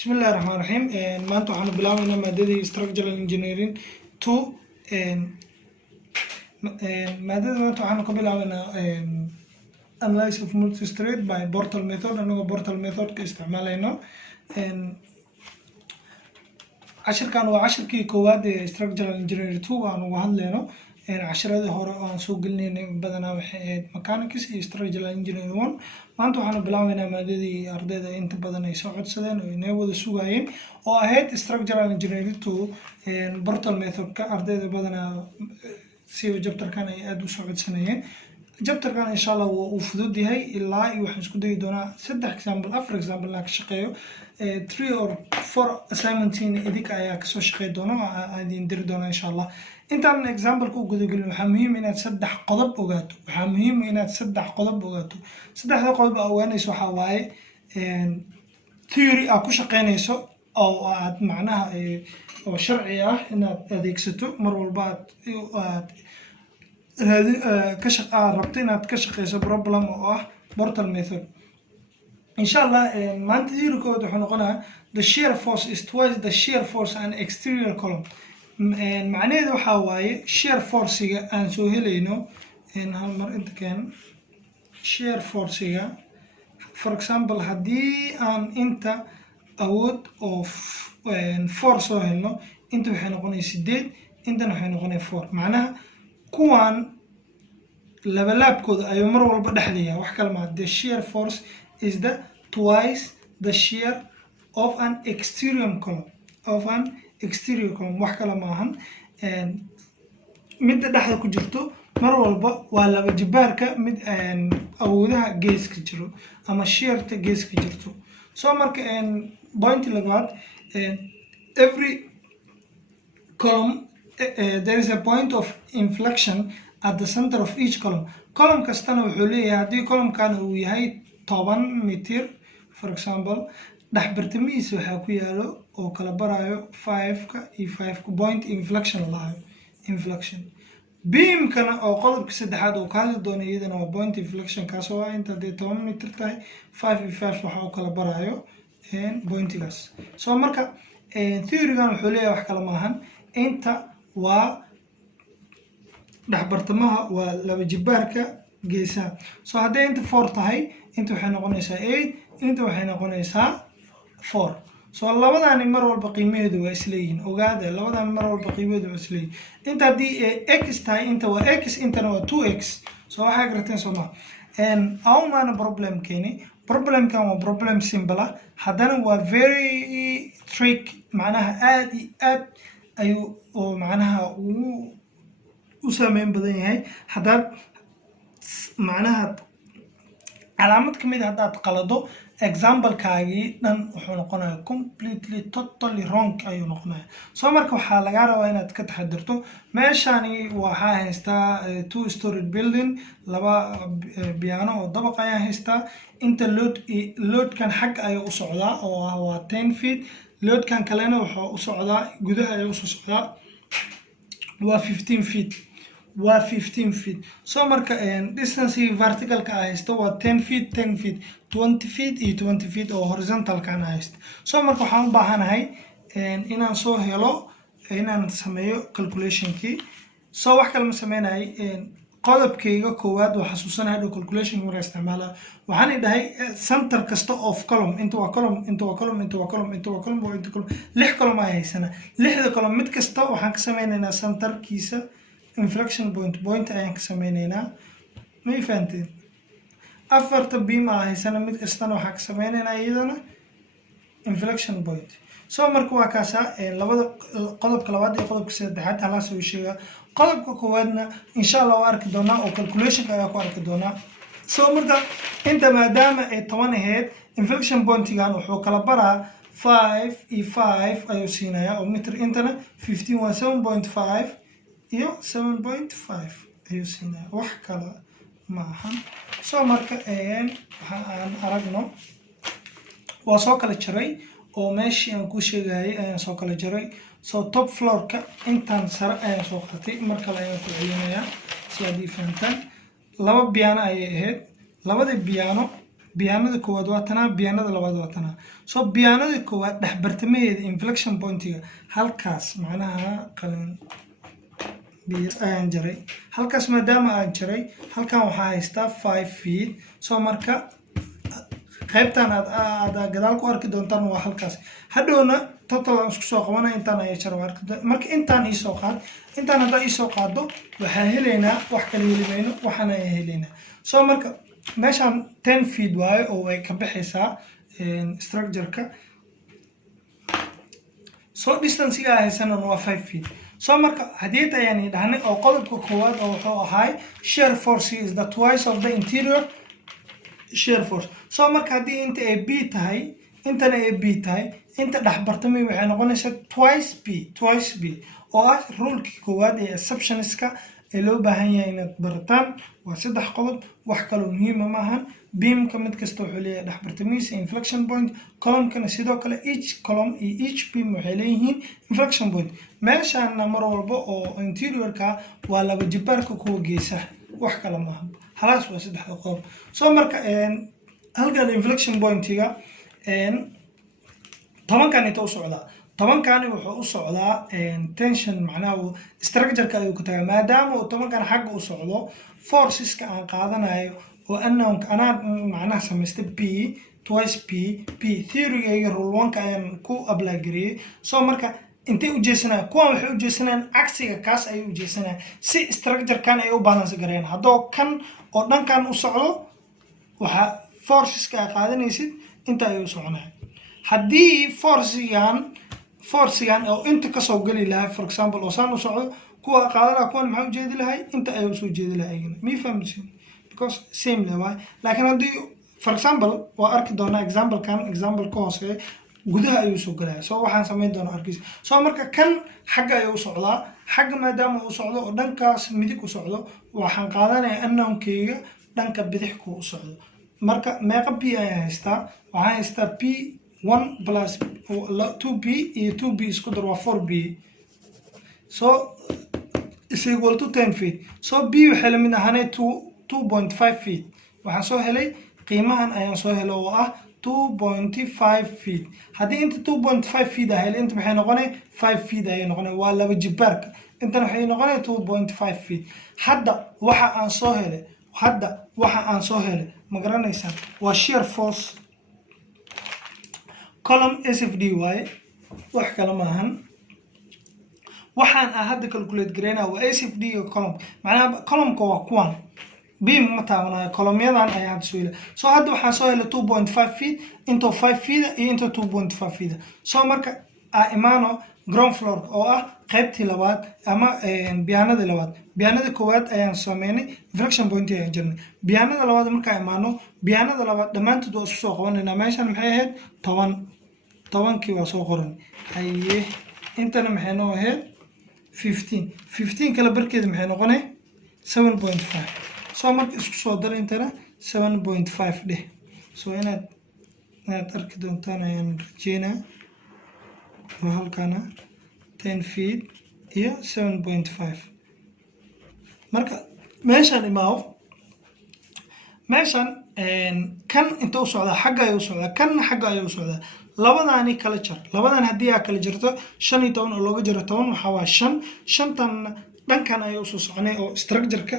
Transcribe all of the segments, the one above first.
بسم الله الرحمن الرحيم. ما أنتوا عن بلاوينا مادة structural engineering 2 مادة ما أنتوا عن بلاوينا analysis of multi-strate by Bortle method. أنا Bortle method كاستعمالنا عشر كانوا 10 كي كواد structural engineering 2 أنا وهذلنا عشرة هراء سوق لنا بدنا mechanics structural engineering 1 maanta waxaan bilaabaynaa maadadii ardayda inta badan ay soo codsadeen oo inay wada sugayeen oo ahayd structural engineering 2 Bortle method-ka ardayda badanaa si jabtarkan ay aad u soo codsanayeen jabtarkan insha Allah wuu fudud yahay ilaa iyo waxaan isku dayi doonaa 3 example afar example la ka shaqeeyo 3 or 4 assignments idinka ayaa ka soo shaqeey doona aan idin diri doona insha Allah intaan example ku gudagelin waxaa muhiim inaad saddex qodob ogaato saddexda qodob ogaanayso waxaa waaye theory aad ku shaqeynayso oo aad macnaha oo sharci ah inaad adeegsato mar walba aad rabto inaad ka shaqeyso problem oo ah Bortle method insha Allah maanta theory-kooda wuxuu noqonayaa the shear force is twice the shear force and exterior column macnaheedu waxaa waaye shear force-ga aan soo helayno hal mar inta keen shear force-ga for example haddii aan inta awood of 4 soo helno inta waxay noqonaysaa 8 intana waxay noqonaysaa 4 macnaha kuwan labalaabkooda ayuu mar walba dhexlaya wax kale ma the shear force is the twice the shear of an exterior column wax kale maahan midda dhexda ku jirto mar walba waa laba jibaarka mid awoodaha geeska jiro ama shearta geeska jirto soo marka point labaad every column there is a point of inflection at the center of each column kastana wuxuu leeyahay haddii column-kan uu yahay 10 mitir for example dhexbartamihiisa waxaa ku yaalo oo kala barayo 5ka iyo 5ka point inflection beam-kana oo qodobka saddexaad oo ka hadli doono iyadana waa point inflection kaasoo ah inta dee 10 mitir tahay 5 iyo 5 waxa uu kala barayo pointigaas soo marka theory-gan wuxuu leeyahay wax kale maahan inta waa dhexbartamaha waa laba jibaarka geesaha soo hadday inta 4 tahay inta waxay noqonaysaa 8 inta waxay noqonaysaa 4 soo labadani mar walba qiimaheedu waa isleeyihiin ogaada labadani mar walba qiimaheedu waa isleeyihiin inta haddii x tahay inta waa x intana waa 2x soo waxay garteen soo ma awmaana problemkan waa problem simple ah haddana waa very trick macnaha aad iyo aad ayuu oo macnaha u saameyn badan yahay haddaad macnaha calaamad ka mid haddaad qalado example-kaagii dhan wuxuu noqonayaa completely totally wrong ayuu noqonayaa soo marka waxaa lagaa rabaa inaad ka taxadirto meeshani waxaa haystaa 2 story building laba piano oo dabaq ayaa haystaa inta loadkan xagga ayuu u socdaa oo waa 10 feet loadkan kalena wuxuu u socdaa gudaha ayuu usoo socdaa waa 15 feet soo marka distance vertical-ka haysto waa 10 feet 20 feet iyo 20 feet oo horizontal-kan haysto soo marka waxaan u baahanahay inaan soo helo inaan sameeyo calculation-kii soo wax kale ma sameynay qodobkayga koowaad waa xasuusanahay dhow calculation marka isticmaala waxaan idhahay center kasta of column inta waa column lix column ay haysana lixda column mid kasta waxaan ka sameynaynaa centerkiisa inflection point ayaan ka sameynaynaa ma fahanteen afarta beam ah haysana mid kastana waxaan ka sameynaynaa iyadana inflection point soo marka waa kaasa labada qodobka labaad iyo qodobka saddexaad hala soo sheega qodobka koowaadna insha Allah waa arki doonaa oo calculation-ka ayaa ku arki doonaa soo marka inta maadaama ay 10 ahayd inflection point-gan wuxuu kala baraa 5 iyo 5 ayuu siinayaa oo mitir intana 15 waa 7.5 iyo 7.5 ayuu siinayaa wax kale maahan soo marka waxaan aragno waa soo kala jaray oo meeshii aan ku sheegayay ayaan soo kala jaray soo top floor-ka intaan sare ayaan soo qatay mar kale ayaan ku celinayaa si aad ii fahantaan laba piano ayay ahayd labada piano biyaanada koowaad waa tanaa biyaanada labaad waa tanaa so biyaanada koowaad dhex bartamaheeda inflection pointiga halkaas macnaha qalin ayaan jaray halkaas maadaama aan jaray halkan waxaa haystaa 5 feet so marka qaybtan aad gadaal ku arki doontaan waa halkaas hadhowna total aan isku soo qabanay intaan ay jaro marka intaan ii soo qaad intaan hadda ii soo qaado waxaa helaynaa wax kale helimayno waxaan ay helaynaa so marka meeshaan 10 feet waaye oo ay ka baxaysaa structure-ka so distance-ga haysan waa 5 feet so marka hadiyad ayaan dhahnay oo qodobka koowaad oo wuxuu ahay shear force is the twice of the interior shear force so marka hadii inta ay b tahay intana ay b tahay inta dhex bartamay waxay noqonaysaa twice b oo ah rule-kii koowaad ee assumptions-ka ee loo baahan yahay inaad barataan waa 3 qodob wax kale oo muhiim ah maahan beam-ka mid kasta wuxuu leeyahay dhex bartamihiisa inflection point column-kana sidoo kale each column iyo each beam waxay leeyihiin inflection point meeshaana mar walba oo interior-ka waa laba jibaarka kuwa geesaha wax kale maaha halaas waa 3 qodob so marka halkan inflection point-iga tobankan inta u socdaa tobankan wuxuu u socdaa tension macnaha structure-ka ayuu ku tagaa maadaama uu tobankan xagga u socdo forces-ka aan qaadanayo oo anaa macnaha samaystay p twice p theory-gayga rule 1-ka ayaan ku apply gareeyay so marka intay u jeesanayaan kuwan waxay u jeesanayaan cagsiga kaas ayay u jeesanayaan si structure-kan ay u balance gareeyaan haddoo kan oo dhankan u socdo waxa forces-ka ay qaadanaysid inta ay u soconayaan haddii forcigan oo inta kasoo geli lahay for example oo saan u socdo kuwa qaadana kuwan maxaa u jeedi lahay inta ay soo jeedi lahay mi fahamsin because same level laakiin haddii for example waa arki doonaa example ka hoose gudaha ayuu soo galaya so waxaan sameyn doonaa arkiis so marka kan xagga ayuu socdaa xagga maadaama uu socdo oo dhankaas midig u socdo waxaan qaadanayaa unknown-kayga dhanka bidix ku u socdo marka meeqa p ayaan haystaa waxaan haystaa p 1 plus 2p iyo 2b isku dar waa 4b so is equal to 10 feet so b waxay la mid ahaanay 2.5 feet waxaan soo helay qiimahan ayaan soo helay oo ah 2.5 feet haddii inta 2.5 feet ah inta maxay noqonay 5 feet ayay noqonay waa laba jibaarka intana waxay noqonay 2.5 feet hadda waxa aan soo helay ma garanaysaan waa shear force column SFD waaye wax kale maahan waxaan hadda calculate gareynaa waa SFD iyo column macnaha column-ka waa kuwan beam ma taabanayo column-yadan ayaa hadda soo helay so hadda waxaan soo helay 2.5 feet into 5 feet iyo into 2.5 feet so marka imaano ground floor oo ah qaybtii labaad ama biyaanada labaad biyaanada koowaad ayaan sameynay inflection point ayaan jirnay biyaanada labaad markaa imaano biyaanada labaad dhammaantood waa isku soo qabanaynaa meeshan maxay ahayd 10kii waa soo qoran haye intana maxay noo ahayd 15 kala barkeeda maxay noqonay 7.5 so marka isku soo dar intana 7.5 dheh so inaad arki doontaan ayaan rajeynaa waa halkana 10 feet iyo 7.5 marka meeshan imaaw meeshan kan inta u socdaa xagga ayuu socdaa kanna xagga ayuu socdaa labadaani kala jar labadan haddii aad kala jarto 15 oo looga jaro 10 waxaa waa 5 tan dhankan ayuu soo soconay oo structure-ka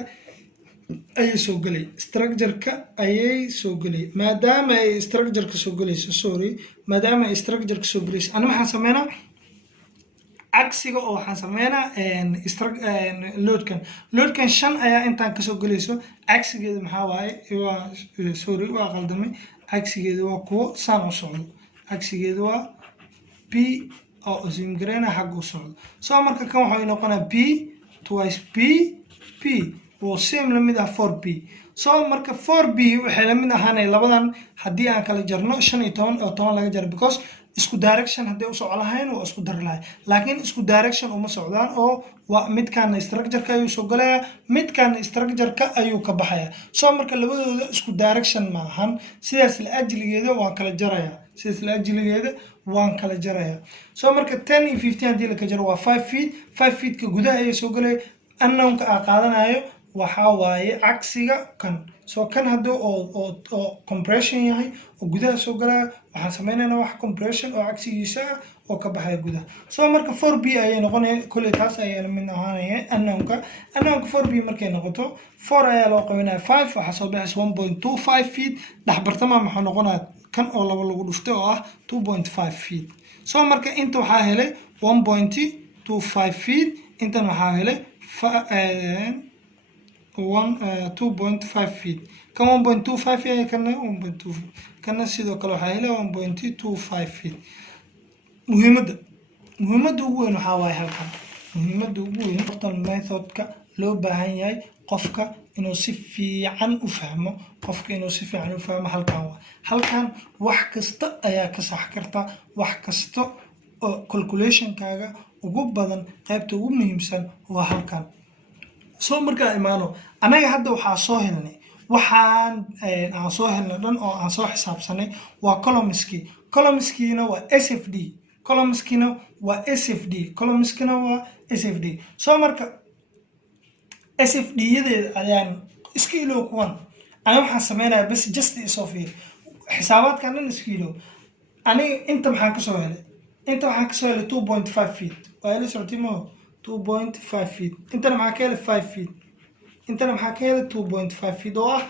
ayay soo galay maadaama ay structure-ka soo galayso ana waxaan sameynaa cagsiga oo waxaan sameynaa loadkan 5 ayaa intaan kasoo galayso cagsigeeda maxaa waaye waa qaldamay cagsigeeda waa kuwo saan u socdo cagsigeeda waa p oo usimgareyna xagga u socdo so marka kan waxay noqonaa p twice p oo same la mid ah 4p so marka 4b waxay la mid ahaanay labadan haddii aan kala jarno 15 oo 10 laga jaro because isku direction haddii u socon lahayn waa isku dar lahayn laakiin isku direction uma socdaan oo waa midkaan structure-ka ayuu soo galaya midkaan structure-ka ayuu ka baxaya so marka labadooda isku direction ma ahan sidaas la ajligeeda waan kala jaraya so marka 10 iyo 15 haddii la ka jaro waa 5 feet 5 feet-ka gudaha ayay soo galaya unknown-ka aan qaadanayo waxa waaye cagsiga kan soo kan hadduu oo compression yahay oo gudaha soo galaya waxaan sameynaynaa wax compression oo cagsigiisa ah oo ka baxaya gudaha soo marka 4b ayay noqonaya kulli taas ayay mid ahaanaya unknownka 4b markay noqoto 4 ayaa loo qaybinaya 5 waxa soo baxaysa 1.25 feet dhaxbartamaha maxaa noqonaya kan oo laba lagu dhuftay oo ah 2.5 feet soo marka inta waxaa helay 1.25 feet intan waxaa helay 2.5 feet kan 1.25 yahay kana 1.2 kana sidoo kale waxaa helay 1.25 feet muhiimadda ugu weyn waxaa waaye halkan muhiimadda ugu weyn hortan methodka loo baahan yahay qofka inuu si fiican u fahmo halkan wax kasta ayaa ka sax karta wax kasta oo calculationkaaga ugu badan qaybta ugu muhiimsan waa halkan soo markaa imaano anaga hadda waxaa soo helnay waxaan aan soo helnay dhan oo aan soo xisaabsanay waa columnskiina waa SFD columnskiina waa SFD soo marka SFD yadeeda ayaan iska iloow kuwan ana waxaan sameynaya bas just isoo fiir xisaabaadkan dhan iska iloow aniga inta maxaan kasoo helay 2.5 feet waa ila socotimo 2.5 feet intana maxaa ka helay 5 feet intana maxaa ka helay 2.5 feet oo ah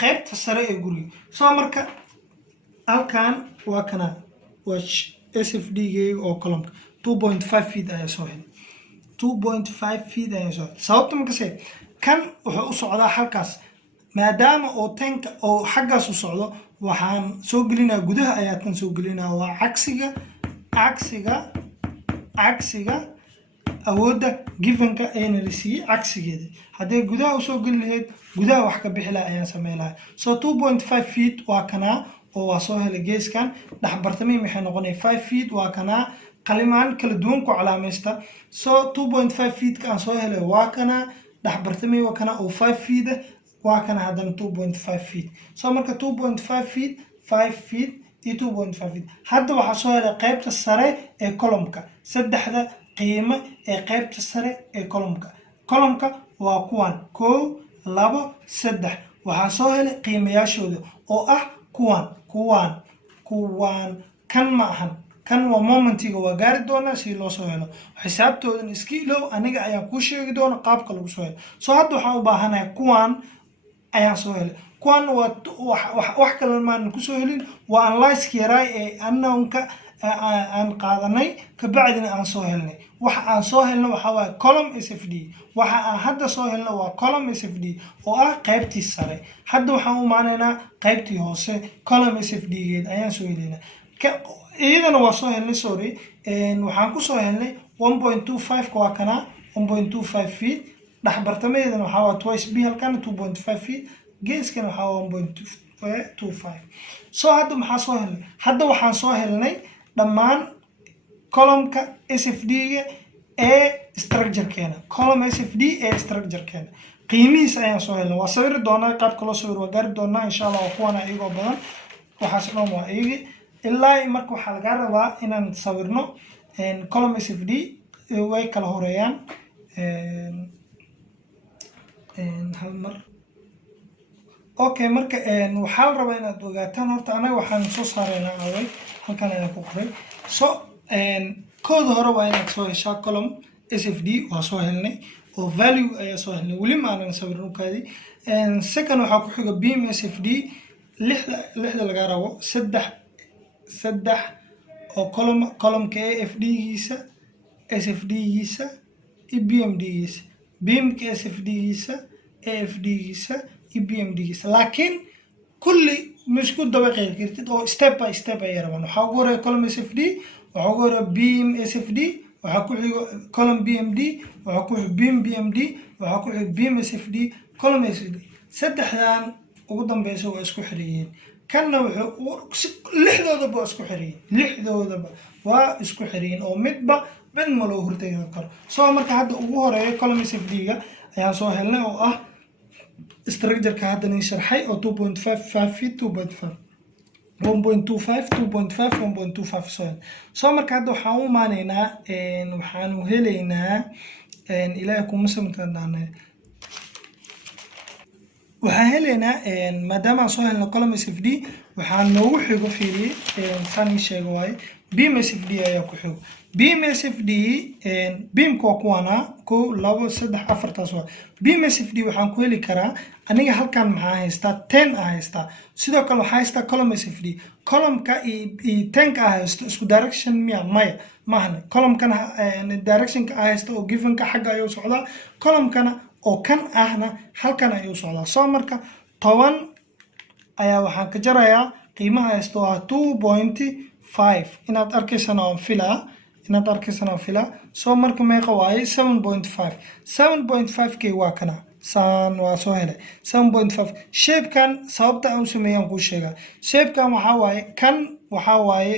qaybta sare ee guriga soo marka halkan waa kana waa SFD geeyga oo column 2.5 feet ayaa soo helay 2.5 feet ayaa soo helay sababta markase kan wuxuu u socdaa halkaas maadaama oo tanka oo xaggaas u socdo waxaan soo gelinaa gudaha ayaa tan soo gelinaa waa cagsiga awoodda givenka ayna la siiyey cagsigeeda hadday gudaha usoo geli lahayd gudaha wax ka bixi laha ayaan sameyn lahaa so 2.5 feet waa kanaa oo waa soo helay geeskan dhaxbartamay maxay noqonaya 5 feet waa kanaa qalimaan kala duwan ku calaamaysta so 2.5 feet ka aan soo helay waa kanaa dhaxbartamay waa kanaa oo 5 feet waa kana haddana 2.5 feet so marka 2.5 feet 5 feet iyo 2.5 feet hadda waxaa soo helay qaybta sare ee columnka saddexda qiimo ee qaybta sare ee columnka waa kuwan 1 2 3 waxaa soo helay qiimayaashooda oo ah kuwan kan ma ahan kan waa momentiga waa gaari doonaa si loo soo helo xisaabtoodan iska iloow aniga ayaan kuu sheegi doona qaabka lagu soo helo so hadda waxaan u baahanahay kuwan ayaan soo helay kuwan wax kale maan ku soo helin waa analyze yaray ee unknownka aan qaadanay ka bacdina aan soo helnay waxa aan soo helnay waxa waa column SFD waxa aan hadda soo helnay waa column SFD oo ah qaybtii sare hadda waxaan u maanaynaa qaybtii hoose column SFD geed ayaan soo helnay iyadana waa soo helnay sorry waxaan ku soo helnay 1.25 ka waa kana 1.25 feet dhaxbartamadeedana waxaa waa twice b halkana 2.5 feet geeskana waxaa waa 1.25 so hadda maxaa soo helnay hadda waxaan soo helnay dhammaan columnka SFD-ga ee structure-keena column SFD ee structure-keena qiimihiisa ayaan soo helnay waa sawiri doonaa qaabka loo sawiro waa gaari doonaa insha allah waa kuwana iyagoo badan waxaas dhan waa iyagi ilaa marka waxaa laga rabaa inaan sawirno column SFD way kala horeeyaan hal mar okay marka waxaa la rabaa inaad ogaataan horta anaga waxaan soo saareynaa away halkan ayaan ku qoray so kooda hore waa inaad soo heshaa column SFD waa soo helnay oo value ayaa soo helnay weli ma aanan sawirin kaadi second waxaa ku xiga beam SFD lixda laga rabo saddex oo columnka AFD-giisa SFD-giisa iyo BMD-giisa beamka SFD-giisa AFD-giisa iyo BMD-giisa laakiin kulli misku daba qeyb kartid oo step by step ay rabaan waxaa ugu horeeya column SFD waxaa ugu horeeya beam SFD waxaa ku xigo column BMD waxaa ku xigo beam BMD waxaa ku xigo beam SFD column SFD saddexdan ugu dambeysa waa isku xiriyiin kanna wuxuu lixdoodaba waa isku xiriyiin oo midba mid ma loo hortegi karo soo marka hadda ugu horeeya column SFD-ga ayaan soo helnay oo ah structure-ka hadda ni sharxay oo 2.5 feet 2.5 1.25 soo marka hadda waxaan u maanaynaa waxaanu helaynaa ilaahay kuma samtanaanay waxaan helaynaa maadaama aan soo helno column SFD waxaan noogu xigo fiiriye saan ii sheego waaye beam SFD ayaa ku xigo beam SFD beamka waa kuwana 1 2 3 4 taas waa beam SFD waxaan ku heli karaa aniga halkan maxaa haystaa 10 ah haystaa sidoo kale waxaa haystaa column SFD columnka iyo 10 ah haysto isku direction miya maya maahne columnkana directionka ah haysto oo givenka xagga ayuu socdaa columnkana oo kan ahna halkan ayuu socdaa soo marka 10 ayaa waxaan ka jarayaa qiimaha haysto ah 2.5 inaad arkaysana aan filaa soo marka meeqa waaye 7.5 7.5k waa kana saan waa soo helay 7.5 shapekan sababta aan u sameeyaan ku sheegaa shapekan waxaa waaye kan waxaa waaye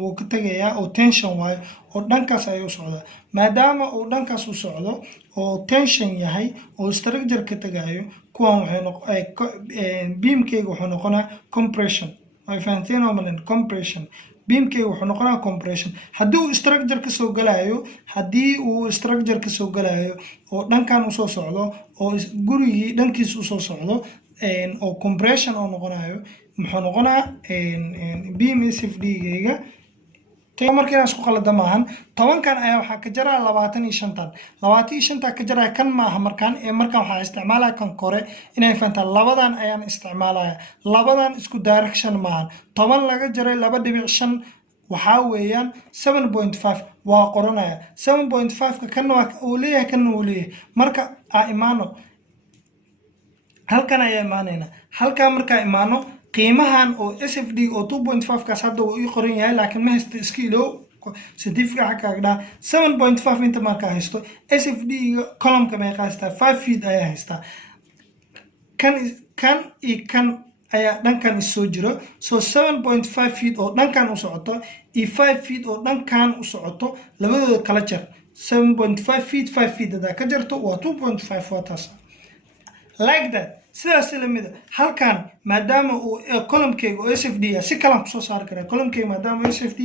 wuu ka tagayaa oo tension waaye oo dhankaas ayuu socdaa maadaama uu dhankaas u socdo oo tension yahay oo structure ka tagayo kuwan waxay beamkayga wuxuu noqonaa compression way fahanteen oo malan compression beamkayga wuxuu noqonaa compression haddii uu structure ka soo galayo oo dhankan u soo socdo oo gurigii dhankiisa u soo socdo oo compression oo noqonayo muxuu noqonaa beam SFD-gayga markii aan isku qalada maahan 10kan ayaa waxaa ka jaraa 25tan 25ta ka jaraa kan maaha markaan waxaa isticmaalaya kan kore inay fahantaan labadan ayaan isticmaalaya labadan isku direction maahan 10 laga jaray 2.5 waxaa weeyaan 7.5 waa qoranaya 7.5 kan waa uu leeyahay kan uu leeyahay marka aan imaano halkan ayaa imaanayna halka markaa imaano qiimahan oo SFD oo 2.5 kaas hadda uu ii qoran yahay laakiin ma haysto iska ilow certificate xagga dhaa 7.5 inta markaa haysto SFD columnka meeqa haystaa 5 feet ayaa haystaa kan iyo ayaa dhankan soo jiro so 7.5 feet oo dhankan u socoto iyo 5 feet oo dhankan u socoto labadooda kala jar 7.5 feet 5 feet hadaa ka jarto waa 2.5 waa taas like that sidaas la mid halkan maadaama uu columnkayga oo SFD si kala ku soo saar kara columnkayga maadaama SFD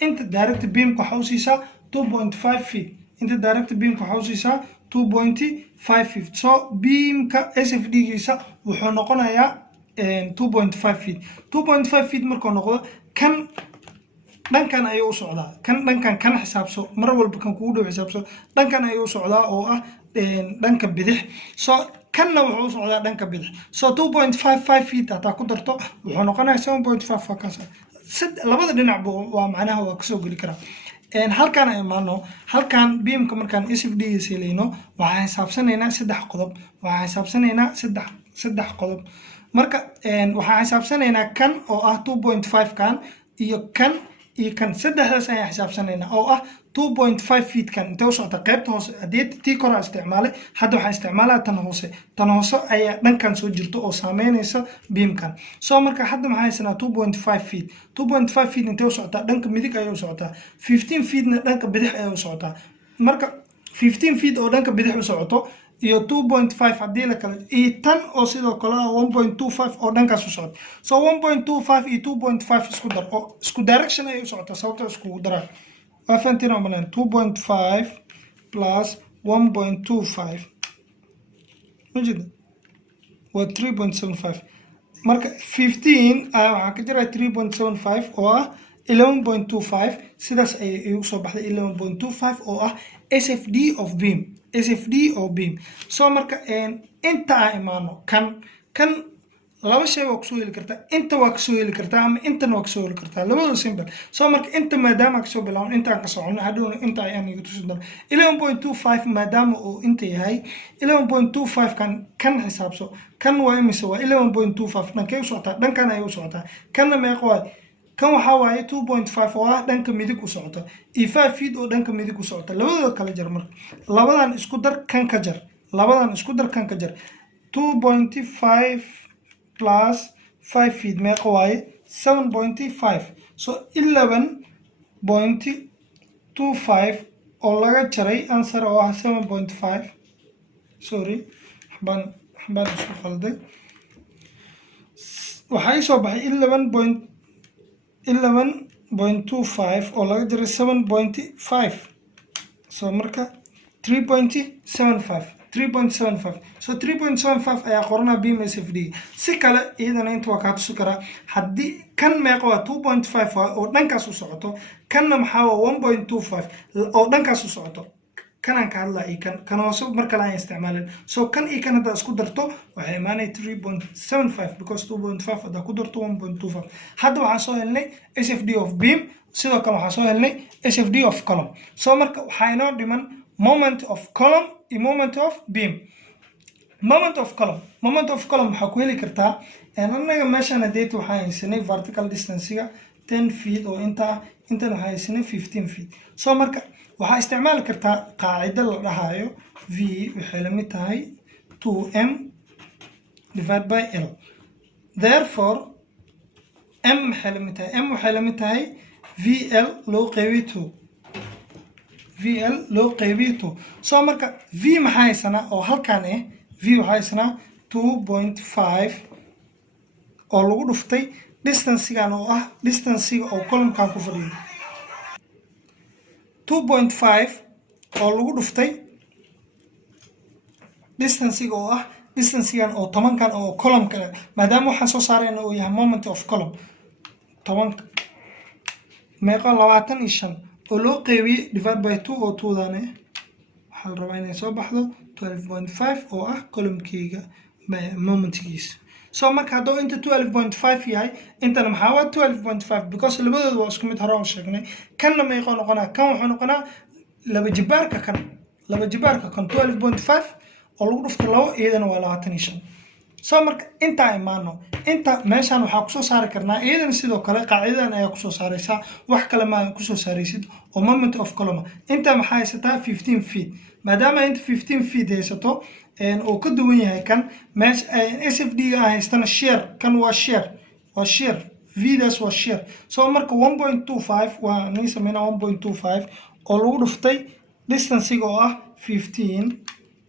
inta direct beam waxa uu siisaa 2.5 feet inta direct beam waxa uu siisaa 2.5 feet so beamka SFD giisa wuxuu noqonayaa 2.5 feet 2.5 feet markuu noqdo kan dhankan ayuu u socdaa kan xisaabso mar walba kan kugu dhow xisaabso dhankan ayuu u socdaa oo ah dhanka bidix so kanna wuxuu u socdaa dhanka bidix so 2.55 feet hataa ku darto wuxuu noqonayaa 7.5 focus labada dhinac waa macnaha waa kasoo geli karaa halkan ay imaano halkan beamka markaan SFD seeleyno waxaan xisaabsanaynaa saddex qodob marka waxaan xisaabsanaynaa kan oo ah 2.5 kan iyo kan saddexdaas ayaan xisaabsanaynaa oo ah 2.5 feet kan inta u socota qaybta hoose hadii tii kor isticmaalay hadda waxaan isticmaalaa tan hoose ayaa dhankan soo jirto oo saameynaysa beamkan soo marka hadda maxaa haysanaa 2.5 feet 2.5 feet inta u socota dhanka midig ayay u socotaa 15 feetna dhanka bidix ayay u socotaa marka 15 feet oo dhanka bidix u socoto iyo 2.5 hadii la kala iyo tan oo sidoo kale 1.25 oo dhankaas u socota so 1.25 iyo 2.5 isku dar oo isku direction ay u socota sababta isku daraa afantina malan 2.5 plus 1.25 majid waa 3.75 marka 15 waxaa ka jira 3.75 oo ah 11.25 sidaas ay u soo baxday 11.25 oo ah SFD of beam so marka inta aan imaano kan laba shay waa kusoo heli kartaa inta waa kasoo heli kartaa ama intana waa kasoo heli kartaa labada simple so marka inta maadaama kasoo bilaabno intaan ka socono hadhowna inta ayaan iga tusi doona 11.25 maadaama uu inta yahay 11.25 kan xisaabso kan waa imise waa 11.25 dhankay u socotaa dhankan ayay u socotaa kanna meeqa waay kan waxaa waaye 2.5 oo ah dhanka midig u socota iyo 5 feet oo dhanka midig u socota labadooda kala jar marka labadan isku dar kan ka jar 2.5 plus 5 feet meeqa waaye 7.5 so 11.25 oo laga jaray answer oo ah 7.5 sorry xabaan isku qalday waxay soo baxay 11.25 oo laga jaray 7.5 so marka 3.75 3.75 so 3.75 ayaa qorana beam SFD si kale iyadana inta waa ka tusi karaa haddii kan meeqa waa 2.5 oo dhankaas u socoto kanna maxaa waa 1.25 oo dhankaas u socoto kanaan ka hadlaa kan hoose marka la isticmaalin so kan kan hadda isku darto waxay imaanay 3.75 because 2.5 hadda ku darto 1.25 hadda waxaan soo helnay SFD of beam sidoo kale waxaan soo helnay SFD of column so marka waxaa inoo dhiman moment of column iyo moment of beam moment of column waxaa ku heli kartaa anaga meeshaan hadeet waxaan haysanay vertical distance-ga 10 feet oo intana waxaan haysanay 15 feet so marka waxaa isticmaali kartaa qaacido la dhahayo v waxay la mid tahay 2m divided by l therefore m waxay la mid tahay vl loo qeybiyo 2 so marka v maxaa haysanaa oo halkaan v waxaa haysanaa 2.5 oo lagu dhuftay distance-gan oo ah distance-ga oo column-kan ku fadhiyo 2.5 oo lagu dhuftay distance-ga oo ah distance-gan oo 10-kan oo column-ka maadaama waxaan soo saarayna uu yahay moment of column 10 meeqa 25 oo loo qeybiyay divide by 2 oo 2-dan waxaa la rabaa inay soo baxdo 12.5 oo ah column-keyga moment-giisa so marka hadduu inta 12.5 yahay intana maxaa waa 12.5 because labadooda waa isku mid hore oo sheegnay kanna meeqa noqonaa kan wuxuu noqonaa laba jibaarka kan 12.5 oo lagu dhufto 2 iyadana waa 25 so marka inta imaano inta meeshaan waxaa kusoo saari karnaa iyadana sidoo kale qaacidadan ayaa kusoo saaraysaa wax kale ma kusoo saaraysid oo moment of column inta maxaa haysataa 15 feet maadaama inta 15 feet haysato oo ka duwan yahay kan meesha SFD ga haystana shear kan waa shear v-daas waa shear so marka 1.25 waa nii sameynaa 1.25 oo lagu dhuftay distance-ga oo ah 15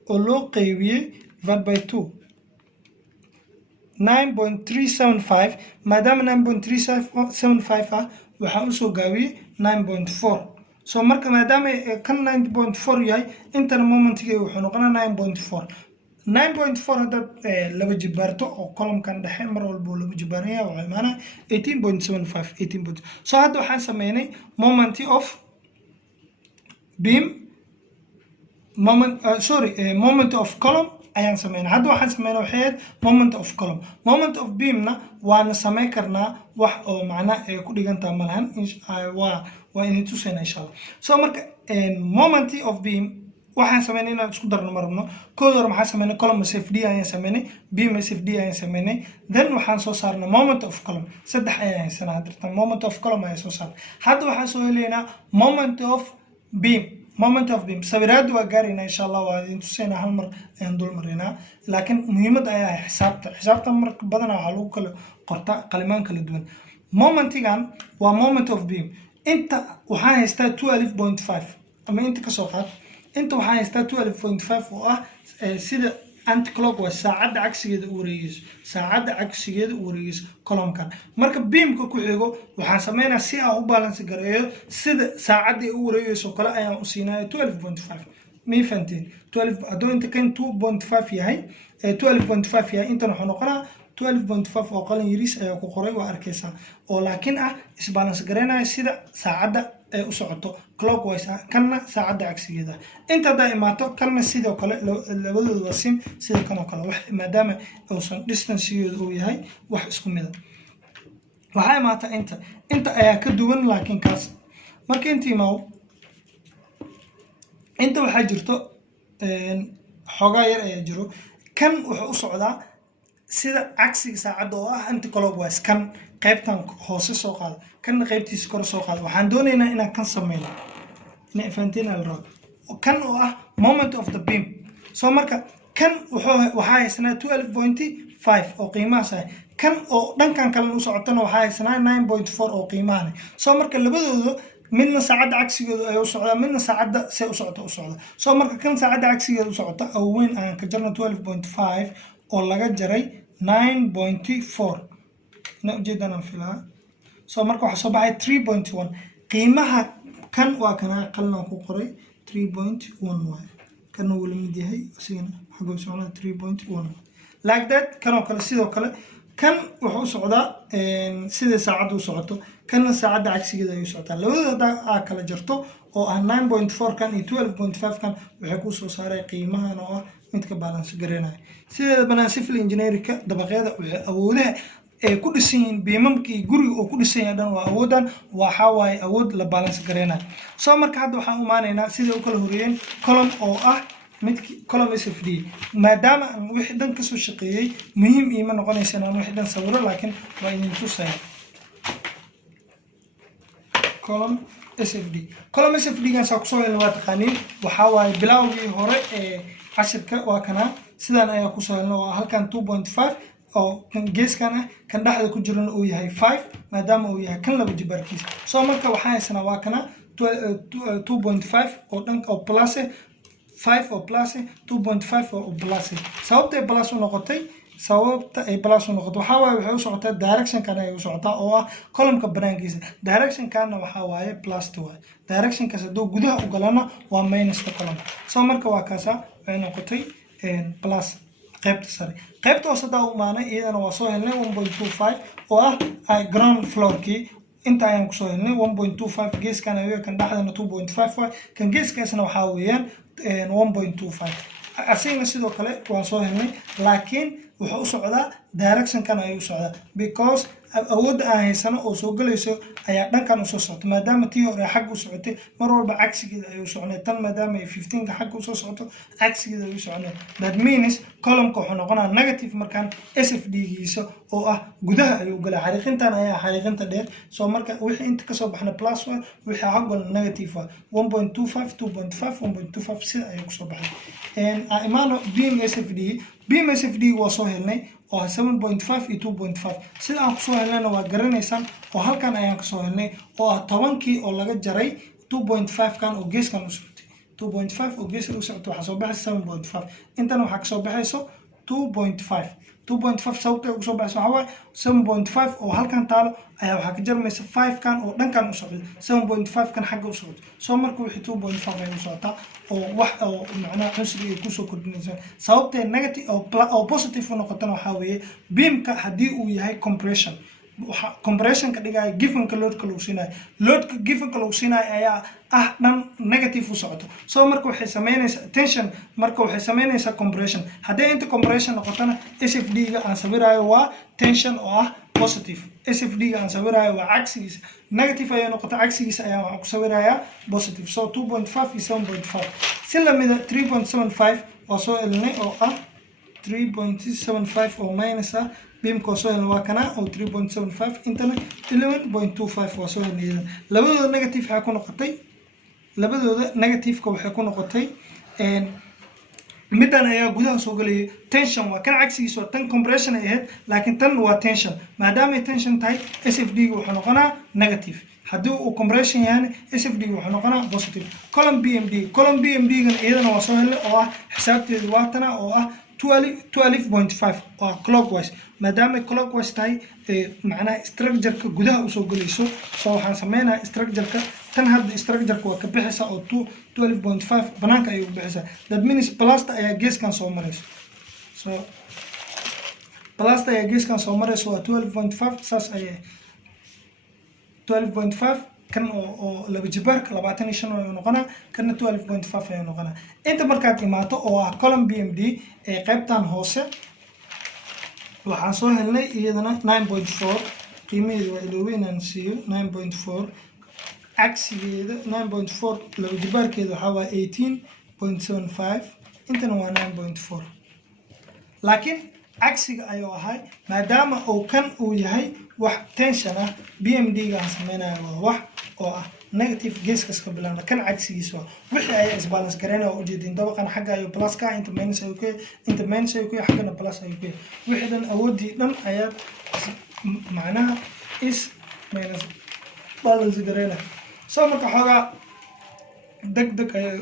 oo loo qeybiyey divided by 2 9.375 maadaama 9.375 ah waxaa usoo gaabiyey 9.4 so marka maadaama kan 9.4 yahay intana momentiga wuxuu noqonaa 9.4 haddaad laba jibaarto oo column-kan dhexe mar walba laba jibaaranaya waxaa imaanaa 18.75 so hadda waxaan sameynay moment of beam moment of column ayaan sameynaa hadda waxaan sameynaa waxay moment of column moment of beamna waana sameyn karnaa wax oo macna ku dhigantaa malahan waa inay tusayna insha Allah so marka moment of beam waxaan sameynay inaan isku darno marno kood hore maxaan sameynay column SFD ayaan sameynay beam SFD ayaan sameynay then waxaan soo saarnay moment of column saddex ayaan haysanaa hadda moment of column ayaan soo saarnay hadda waxaan soo helaynaa moment of beam sawiraad waa gaarayna insha Allah waa idin tusayna hal mar aan dul marinaa laakiin muhiimad ayaa xisaabta marka badan waxa lagu kala qortaa qalimaan kala duwan momentigan waa moment of beam inta waxaan haystaa 12.5 ama inta ka soo qaad inta waxaan haystaa 12.5 oo ah sida anti-clockwise saacadda cagsigeeda u wareegayso column-kan marka beamka ku xigo waxaan sameynaa si aan u balance gareeyo sida saacadda u wareegayso kale ayaan u siinayaa 12.5 mi fahanteen 12 hadduu inta kan 2.5 yahay 12.5 yahay intana wuxuu noqonaa 12.5 oo qalin yariis ayaa ku qoray waa arkaysaa oo laakiin ah isbalance gareynaya sida saacadda ay u socoto clockwise ah kanna saacadda cagsigeeda inta hadaa imaato kanna sidoo kale labadooda waa sim sida kan oo kale wax maadaama uusan distance-geedu uu yahay wax isku mid ah waxaa imaata inta ayaa ka duwan laakiin kaas marka inta waxaa jirto xoogaa yar ayaa jiro kan wuxuu u socdaa sida cagsiga saacadda oo ah anti-clockwise kan qaybtan hoose soo qaado kanna qaybtiisa kor soo qaado waxaan doonaynaa inaan kan sameyno inaan fahanteen al rabo kan oo ah moment of the beam so marka kan waxaa haysanaa 12.5 oo qiimahaas ah kan oo dhankan kale u socotana waxaa haysanaa 9.4 oo qiimahan so marka labadooda midna saacadda cagsigeedu ay u socdaa midna saacadda say u socota so marka kan saacadda cagsigeedu u socota oo weyn aan ka jarno 12.5 oo laga jaray 9.4 na ujeedana filaa so marka waxa soo baxay 3.1 qiimaha kan waa kana qalna ku qoray 3.1 waay كانوا ولا مدي هي سين حقو سعنا 3.1 like that كانوا كلا سيدو كلا كان وحو سعودا سيدة ساعد وسعوتو كان ساعد عكسي كده يسعوتا لو دا كلا جرتو oo 9.4 kan iyo 12.5 kan waxay ku soo saaray qiimahan oo ah midka balance gareenay sida banaan civil engineering-ka dabaqyada waxay awoodaha ee ku dhisan yihiin beemamkii guriga oo ku dhisan yahay dhan waa awoodan waxa waaye awood la balance gareenay soo marka hadda waxaan u maanaynaa sida u kala horeeyeen column oo ah midkii column SFD maadaama aan wixii dhan ka soo shaqeeyay muhiim iima noqonaysa inaan wixii dhan sawiro laakiin waa idin tusaya column SFD column SFD kan saa ku soo helnay waa taqaaniin waxa waaye bilowgii hore ee cashirka waa kana sidaan ayaa ku soo helnay waa halkan 2.5 oo kan geeskan ah kan dhaxda ku jirana uu yahay 5 maadaama uu yahay kan laba jibaarkiis soo marka waxaan haysanaa waa kana 2.5 oo dhan oo plus 5 oo plus 2.5 oo plus sababta ay plus u noqotay sababta ay plus u noqoto waxa waaye waxay u socotaa direction kan ay u socotaa oo ah column-ka banaankiisa direction kana waxa waaye plus 2 direction kaas haduu gudaha u galana waa minus column soo marka waa kaasa waxay noqotay plus qaybta sare qaybta hoosada u maanay iyadana waa soo helnay 1.25 oo ah ground floor kii inta ayaan ku soo helnay 1.25 geeskan ayaa kan dhaxdana 2.5 kan geeskaasna waxa weeyaan 1.25 asayna sidoo kale waan soo helnay laakiin wuxuu u socdaa direction kan ay u socdaa because awoodda aan haysano oo soo galayso ayaa dhankan u soo socto maadaama tii hore xag u socotay mar walba cagsigeeda ay u soconay tan maadaama ay 15 ka xag u soo socoto cagsigeeda ay u soconay that means column-ka wuxuu noqonaa negative markaan SFD giisa oo ah gudaha ayuu galaa xariiqintan ayaa xariiqinta dheer soo marka wixii inta ka soo baxna plus wixii xaggan negative 1.25 2.5 1.25 sida ayuu ku soo baxay imaano beam SFD waa soo helnay oo 7.5 iyo 2.5 sida aan ku soo helnayna waa garanaysaan oo halkan ayaan ka soo helnay oo ah 10kii oo laga jaray 2.5 kan oo geeskan u socotay 2.5 oo geeskan u socotay waxa soo baxay 7.5 intana waxa ka soo baxayso 2.5 sababta ay ku soo baxayso waxa waaye 7.5 oo halkan taalo ayaa waxa ka jarmaysa 5 kan oo dhankan u socday 7.5 kan xagga u socday soo marka wixii 2.5 ay u socotaa oo wax oo macnaha cusri ay ku soo kordhinaysa sababta negative oo positive u noqotana waxa weeye beamka hadii uu yahay compression ka dhigay given ka load ka lagu siinayo load ka given ka lagu siinayo ayaa ah dhan negative u socoto soo marka waxay sameynaysaa tension marka waxay sameynaysaa compression hadii inta compression noqotana SFD ga aan sawirayo waa tension oo ah positive SFD ga aan sawirayo waa cagsigiisa negative ayaa noqota cagsigiisa ayaa waxaan ku sawirayaa positive so 2.5 iyo 7.5 si lamida 3.75 waa soo elinay oo ah 3.75 oo minus ah beamka soo helnay waa kana oo 3.75 intana 11.25 waa soo helnay labadooda negative waxay ku noqotay labadooda negative ka waxay ku noqotay midan ayaa gudaha soo galay tension waa kan cagsigiisa waa tan compression ay ahayd laakiin tan waa tension maadaama ay tension tahay SFD ga wuxuu noqonaa negative haddii uu compression yahay SFD ga wuxuu noqonaa positive column BMD gan iyadana waa soo helnay oo ah xisaabteedu waa tana oo ah 12.5 oo clockwise maadaama clockwise tahay macnaha structure-ka gudaha u soo galayso soo waxaan sameynaa structure-ka tan hadda structure-ka waa ka bixisa oo 12.5 banaanka ayuu bixisa that means plasta ayaa geeskan soo marayso so plasta ayaa geeskan soo marayso waa 12.5 saas ayaa 12.5 kan oo laba jibaarka 25 oo noqona kan 12.5 ay noqona inta markaad imaato oo ah column BMD ee qaybtan hoose waxaan soo helnay iyadana 9.4 qiimaheedu waa ilooweynaan siiyo 9.4 cagsigeeda 9.4 laba jibaarkeeda waxa waa 18.75 intana waa 9.4 laakiin cagsiga ayuu ahay maadaama uu kan uu yahay wax tension ah BMD ga aan sameynayo waa wax oo ah negative geeskas ka bilaana kan cagsigiisa wixii ay isbalance gareena oo ujeedin dabaqan xagga ayu plus ka inta minus ay ku xaggana plus ay ku wixii dan awoodii dhan ayaa macnaha is minus balance gareena soo marka xogaa degdeg ay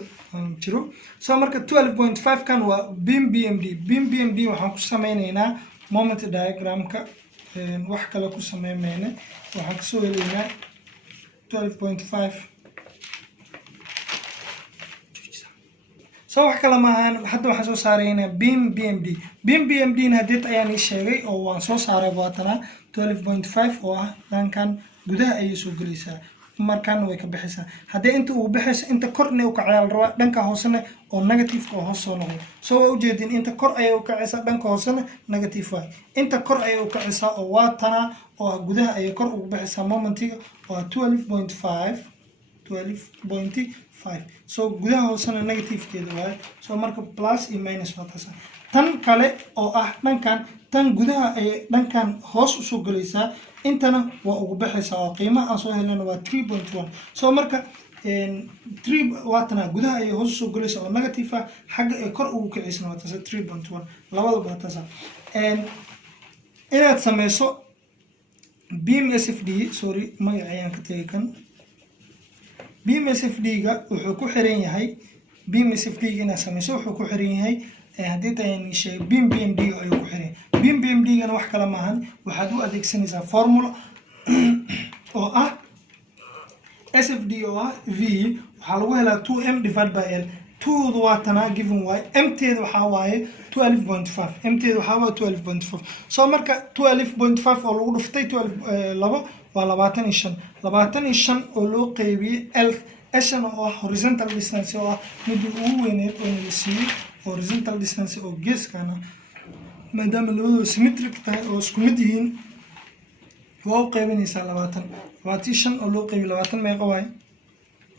jiro soo marka 12.5 kan waa beam BMD waxaan ku sameynaynaa moment diagram-ka wax kale ku sameeymayna waxaan ka soo helaynaa 12.5 soo wax kala maahan hadda waxaan soo saaraynaa beam BMD na hadda ayaan sheegay oo waan soo saaray waatana 12.5 oo ah dhankan gudaha ay soo galaysaa markaan way ka baxaysaa haddii inta uu baxayso inta korna uu ka ciyaal raba dhanka hoosena oo negative ka hoos soo noqdo soo waa u jeedin inta kor ay uu ka caysaa dhanka hoosena negative way inta kor ay uu ka caysaa oo waatana oo gudaha ay kor ugu baxaysaa momentiga waa 12.5 so gudaha hoosena negative keeda waay so marka plus iyo minus waa taas tan kale oo ah dhankan tan gudaha ay dhankan hoos u soo galaysaa intana waa ugu baxaysaa oo qiimaha aan soo helnayna waa 3.1 so marka 3 waatana gudaha ay hoos u soo galaysaa oo negative ah xagga ay kor ugu kiciisna waa taas 3.1 labadaba waa taas inaad sameyso beam SFD sorry magaca ayaan ka tagay kan beam SFD ga wuxuu ku xiran yahay beam SFD ga inaad sameyso wuxuu ku xiran yahay haddii tayn shay beam BMD ayuu ku xiran beam BMD gana wax kala maahan waxaad u adeegsanaysaa formula oo ah SFD oo ah V waxaa lagu helaa 2m divided by L 2 waatana given y m teeda waxaa waaye 12.5 m teeda waxaa waaye 12.5 so marka 12.5 oo lagu dhuftay 12 labo waa 25 oo loo qaybiyay L ashana oo horizontal distance oo ah mid ugu weyneed oo la siiyay horizontal distance oo geeskana maadaama labadoodu symmetric tahay oo isku mid yihiin waa u qaybinaysaa 25 oo loo qaybiyo 20 meeqa waaye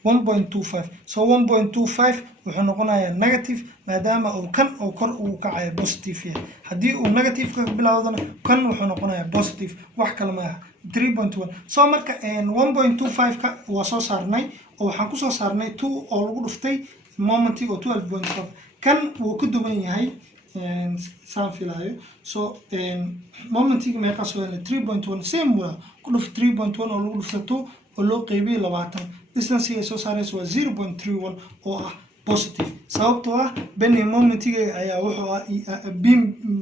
1.25 so 1.25 wuxuu noqonayaa negative maadaama uu kan oo kor uu kacayo positive yahay haddii uu negative ka bilowdana kan wuxuu noqonayaa positive wax kale ma aha 3.1 so marka 1.25 ka waa soo saarnay oo waxaan ku soo saarnay 2 oo lagu dhuftay momenti oo 12.5 kan wuu ku duwan yahay saan filayo so momentiga meeqa soo helay 3.1 same waa ku dhuf 3.1 oo lagu dhufto oo loo qaybiyay 20 distance ay soo saarayso waa 0.31 oo ah positive sababtoo ah bending momentiga ayaa wuxuu beam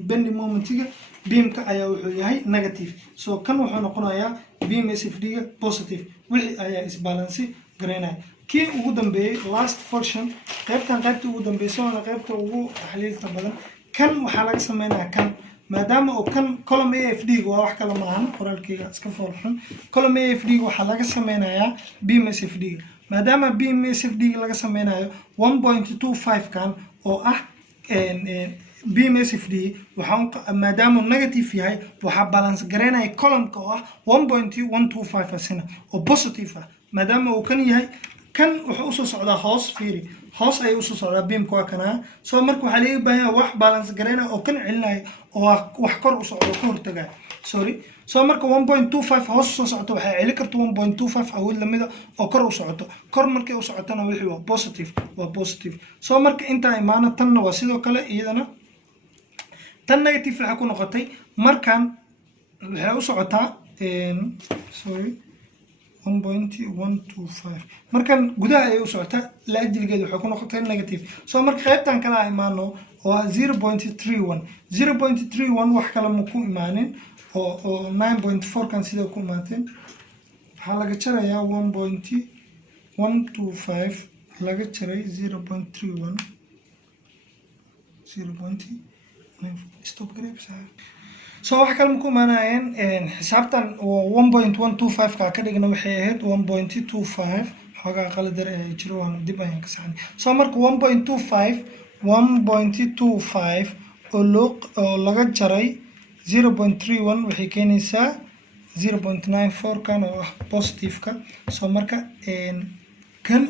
bending momentiga beamka ayaa wuxuu yahay negative so kan wuxuu noqonayaa beam SFD ga positive wixii ayaa isbalance gareynaya kii ugu dambeeyay last function qaybta ugu dambeysay oo qaybta ugu taxliilta badan kan waxaa laga sameeyaa kan maadaama oo kan column AFD waa wax kala maahan qoraalkayga iska foolxun column AFD waxaa laga sameynayaa beam SFD maadaama beam SFD laga sameynayo 1.25 kan oo ah beam SFD waxaa maadaama negative yahay waxaa balance gareynaya column-ka oo ah 1.125 asina oo positive ah maadaama uu kan yahay kan wuxuu u soo socdaa hoos fiiri hoos ay u soo socdaa beamka waa kana soo marka waxaa laga baahan yahay wax balance gareynaya oo kan celinaya oo wax kor u socdo ka hortagaya sorry soo marka 1.25 hoos soo socdo waxay celi karto 1.25 awood lamida oo kor u socoto kor markay u socotana wixii waa positive soo marka inta imaana tanna waa sidoo kale iyadana tan negative waxa ku noqotay markan waxay u socotaa sorry 1.125 markan gudaha ay u socotaa la ajligeedu waxay ku noqotay negative soo marka qaybtan kala imaano oo 0.31 wax kale ma ku imaanin oo 9.4 kan sida ku imaateen waxaa laga jarayaa 1.125 laga jaray 0.31 stop grapes so wax kale ma ku imaanayeen xisaabtan 1.125 ka ka dhigna waxay ahayd 1.25 xogaa qaladar ay jiro waan dib ayaan ka saxnay so marka 1.25 oo laga jaray 0.31 waxay keenaysaa 0.94 kan oo ah positive ka so marka kan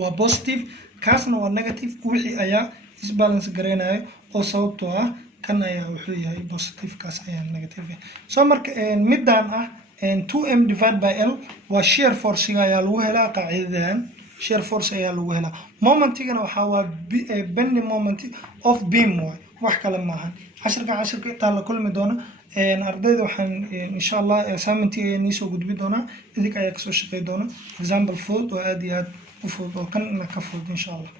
waa positive kaasna waa negative wixii ayaa isbalance gareynayo oo sababtoo ah kan ayaa wuxuu yahay positive kaas ayaa negative so marka midaan ah 2m divided by L waa shear force ayaa lagu helaa qaacidadan shear force ayaa lagu helaa momentigana waxaa waa bending moment of beam wax kale maahan casharka intaa la kulmi doona ardayda waxaan insha Allah assignment ayaan soo gudbi doonaa idinka ayaa kasoo shaqeyn doona example fudud oo aad iyo aad u fudud oo kan ka fudud insha Allah